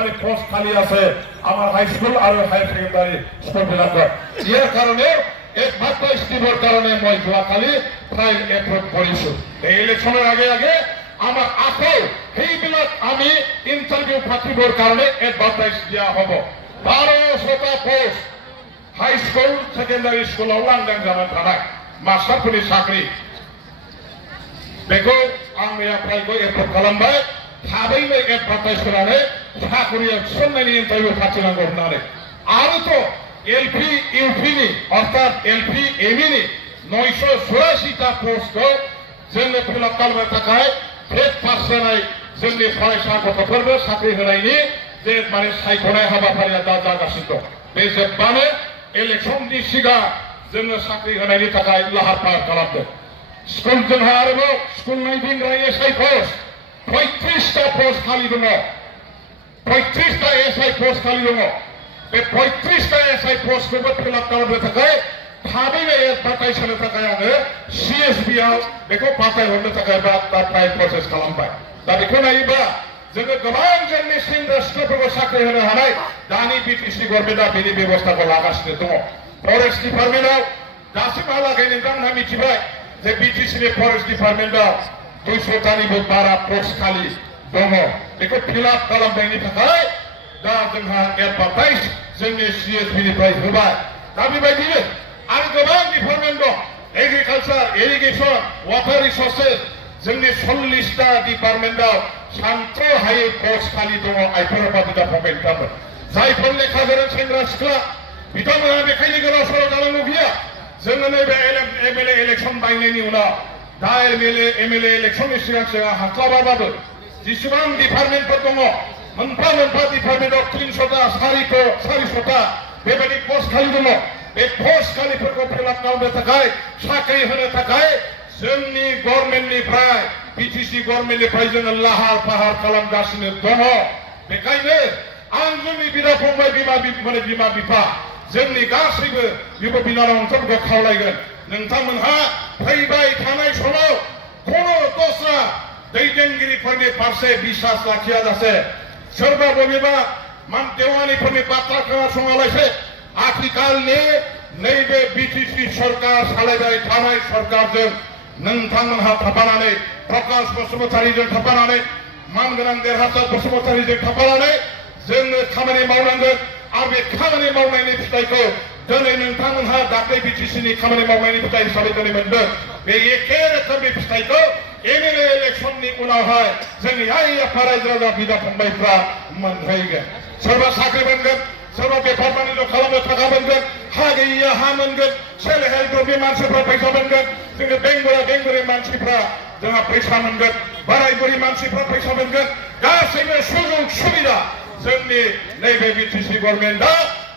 মানে পোস্ট খালি আছে আমার হাই স্কুল আর হায়ার সেকেন্ডারি স্কুল বিলাকত ইয়াৰ কাৰণে একমাত্ৰ স্কিমৰ কাৰণে মই যোৱাকালি ফাইল এপ্ৰুভ কৰিছো এই ইলেকশ্যনৰ আগে আগে আমাৰ আকৌ সেইবিলাক আমি ইণ্টাৰভিউ পাতিবৰ কাৰণে এডভাৰটাইজ দিয়া হ'ব 1200টা পোষ্ট হাই স্কুল সেকেন্ডারি স্কুलाव लांदां जाना थानाय मास्टारफोरनि साख्रि बेखौ आं मैयाफ्रायबो एप्रुभ खालामबाय थाबैनो एडभारटाइज होनानै साख्रियाव थिसननायनि इन्टारभिउ फाथिनांगौ होननानै आरोथ' एलपि इउपिनि अर्थात एलपि एमइनि 984टा पोस्टखौ जोंनो फिलआप खालामनो थाखाय 5% जानाय जोंनि फरायसा गथ'फोरनो साख्रि होनायनि जे माने सायख'नाय हाबाफारिया दा जागासिनो दं बे जोबबानो इलेक्शननि सिगां जोङो साख्रि होनायनि थाखाय लाहार फाहार खालामदों स्कुल जोंहा आरोबाव स्कुल नायदिंग्रा एसआइ पोस्ट 35टा पोस्ट खालि दङ 35टा एसआइ पोस्ट खालि दङ बे 35टा एसआइ पोस्टखौबो फिलआप खालामनो थाखाय थाबैनो एडभारटाइज होनो थाखाय आङो सिएसबिआव बेखौ फाथायहरनो थाखाय दा फाइल प्रसेस खालामबाय दा बेखौ नायोबा जोङो गोबां जोंनि सेंग्रा सिख्लाफोरखौ साख्रि होनो हानाय दानि बिटिसि गभर्नमेन्टआ बेनि बेबस्थाखौ लागासिनो दङ फरेस्ट डिपार्टमेन्टआव दासिमहालागै नोंथांमोनहा मिथिबाय जे बिटिसिनि फरेस्ट डिपार्टमेन्टआव 200टानिबो बारा पोस्ट खालि दङ बेखौ फिलआप खालामनायनि थाखाय दा जोंहा एडभारटाइज जोंनि सिएसबिनिफ्राय होबाय दा बेबायदिनो आरो गोबां डिपार्टमेन्ट दं एग्रिकालचार इरिगेसन वाटार रिसोर्सेस जोंनि 40टा डिपार्टमेन्टआव सानथ्र'हायै पोस्ट खालि दङ आइफोर बिदा फंबाय बिथांमोन जायफोर लेखा गोरों सेंग्रा सिख्ला बिथांमोनहा बेखायनो गोलाव सर' जानांगौ गैया जोङो नैबे एमएलए इलेक्सन बायनायनि उनाव दा एमएलए इलेक्सननि सिगां सिगां हास्लाबाबाबो जेसेबां डिपार्टमेन्टफोर दङ मोनफा मोनफा डिपार्टमेन्टआव 300टा 400टा बेबायदि पोस्ट खालि दङ बे पोस्ट खालिफोरखौ फिलआप खालामनो थाखाय साख्रि होनो थाखाय जोंनि गभर्नमेन्टनिफ्राय बिटिसि गभर्नमेन्टनिफ्राय जोङो लाहार फाहार खालामगासिनो दङ बेखायनो आं जोंनि बिदा फंबाय बिमा बिफा जोंनि गासैबो बिब' बिनानावफोरखौ खावलायगोन नोंथांमोनहा फैबाय थानाय समाव कोनो दस्रा दैदेनगिरिफोरनि फारसे बिसास लाखियाजासे सोरबा बबेबा देवानिफोरनि बाथ्रा खोनासङालासे आथिखालनि नैबे बिटिसि सरकार सालायबाय थानाय सरकारजों नोंथांमोनहा थाफानानै प्रकाश बसुमतारीजों थाफानानै मानगोनां देरहासार बसुमतारीजों थाफानानै जोङो खामानि मावनांगोन आरो बे खामानि मावनायनि फिथाइखौ दिनै नोंथांमोनहा दाख्लै बिटिसिनि खामानि मावनायनि फिथाइ हिसाबै दिनै मोनदों बे एखे रोखोमनि फिथाइखौ एमएलए इलेक्सननि उनावहाय जोंनि आइ आफा रायजो राजा बिदा फंबायफ्रा मोनहैगोन सोरबा साख्रि मोनगोन सोरबा बेफार बानिज्य खालामनो थाखा मोनगोन हा गैयिया हा मोनगोन सेल्फ हेल्प ग्रुपनि मानसिफ्रा फैसा मोनगोन जोङो बेंगुरा मानसिफ्रा जोंहा फैसा मोनगोन बोराय बुरि मानसिफ्रा फैसा मोनगोन गासैबो सुजुग सुबिदा जोंनि नैबे बिटिसि गभर्नमेन्टआ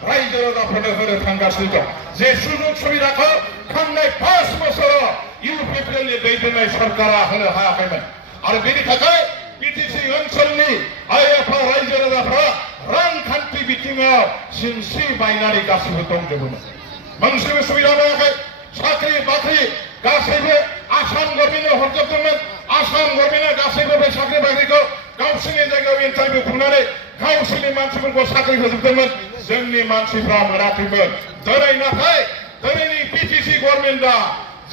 रायजो राजाफोरनो होनो थांगासिनो दं जे सुजुग सुबिदाखौ थांनाय 5 बोसोराव इउपिपिएलनि दैदेननाय सरकारा होनो हायाखैमोन आरो बेनि थाखाय बिटिसि ओनसोलनि आइ आफा रायजो राजाफ्रा रांखान्थि बिथिङाव सिनस्रि बायनानै गासैबो दंजोबोमोन मोनसेबो सुबिदा मोनाखै साख्रि बाख्रि गासैबो आसाम गभर्नमेन्टनो हरजोबदोंमोन आसाम गभर्नमेन्टआ गासैबो बे साख्रि बाख्रिखौ गावसोरनि जायगायाव इन्टारभिउ खुंनानै गावसोरनि मानसिफोरखौ साख्रि होजोबदोंमोन जोंनि मानसिफ्रा मोनाखैमोन दिनै नाथाय दिनैनि बिटिसि गभर्नमेन्टआ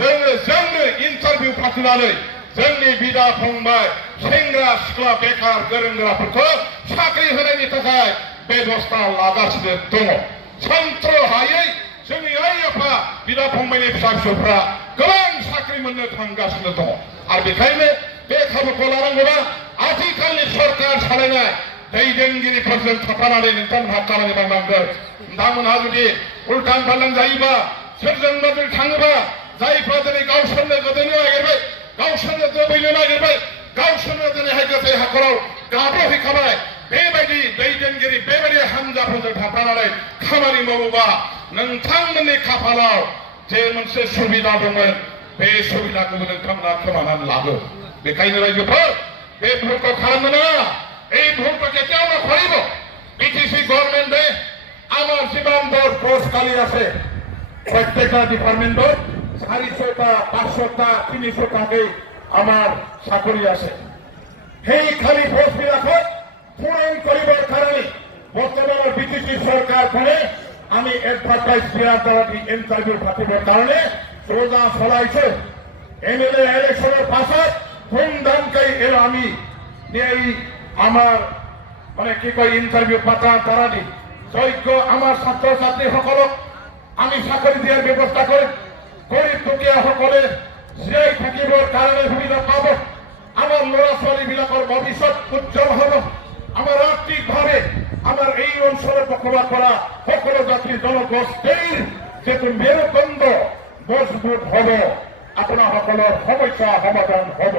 जोंनो इन्टारभिउ फाथिनानै जोंनि बिदा फंबाय सेंग्रा सिख्ला बेकार गोरों गोराफोरखौ साख्रि होनायनि थाखाय बेबस्था लागासिनो दङ सानथ्र'हायै जोंनि आइ आफा बिदा फंबायनि फिसा फिसौफ्रा गोबां साख्रि मोननो थांगासिनो दङ आरो बेखायनो बे खाबुखौ लानांगौबा आथिखालनि सरकार सालायनाय दैदेनगिरिफोरजों थाफानानै नोंथांमोनहा खामानि मावनांगोन नोंथांमोनहा जुदि उल्टां फाल्टां जायोबा सोरजोंबा जुदि थाङोबा जायफ्रा दिनै गावसोरनो गोदोनो नागिरबाय गावसोरनो दोबैनो नागिरबाय गावसोरनो दिनैहाय गोथै हाखराव गाब्रहैखाबाय बेबायदि दैदेनगिरि बेबायदि हान्जाफोरजों थाफानानै खामानि मावोबा नोंथांमोननि खाफालाव जे मोनसे सुबिदा दंमोन बे सुबिदाखौबो नोंथांमोना खोमानानै लागोन बेखायनो रायजोफोर बे भुलखौ खालामनो नाङा এই ভুলটা কেটে আমরা করিব বিটিসি গভর্নমেন্টে আমার জীবন দর পোস্ট খালি আছে প্রত্যেকটা ডিপার্টমেন্টত 400টা 500টা 300টাকে আমার চাকরি আছে সেই খালি পোস্ট বিলাকত পূরণ করিবার কারণে বিরোধী সরকার করে আমি এডভার্টাইজ দেওয়ার দ্বারা ইন্টারভিউ পাঠিবার কারণে সোজা চলাইছে এমএলএ ইলেকশনের পাছত ধুমধামকাই এর আমি এই আমার মানে কি কয় ইন্টারভিউ পাঠার দ্বারা যোগ্য আমার ছাত্রছাত্রী সকলক আমি চাকরি দিয়ার ব্যৱস্থা কৰিম গরিব দুখীয়া সকলে জীয়াই থাকিবৰ কাৰণে সুবিধা পাব আমার ল'ৰা ছোৱালী বিলাকৰ ভৱিষ্যত উজ্জ্বল হ'ব আমার আর্থিকভাৱে আমার এই অঞ্চলে বসবাস কৰা সকলো জাতি জনগোষ্ঠীৰ যিটো মেৰুদণ্ড মজবুত হ'ব আপোনাসকলৰ সমস্যা সমাধান হ'ব।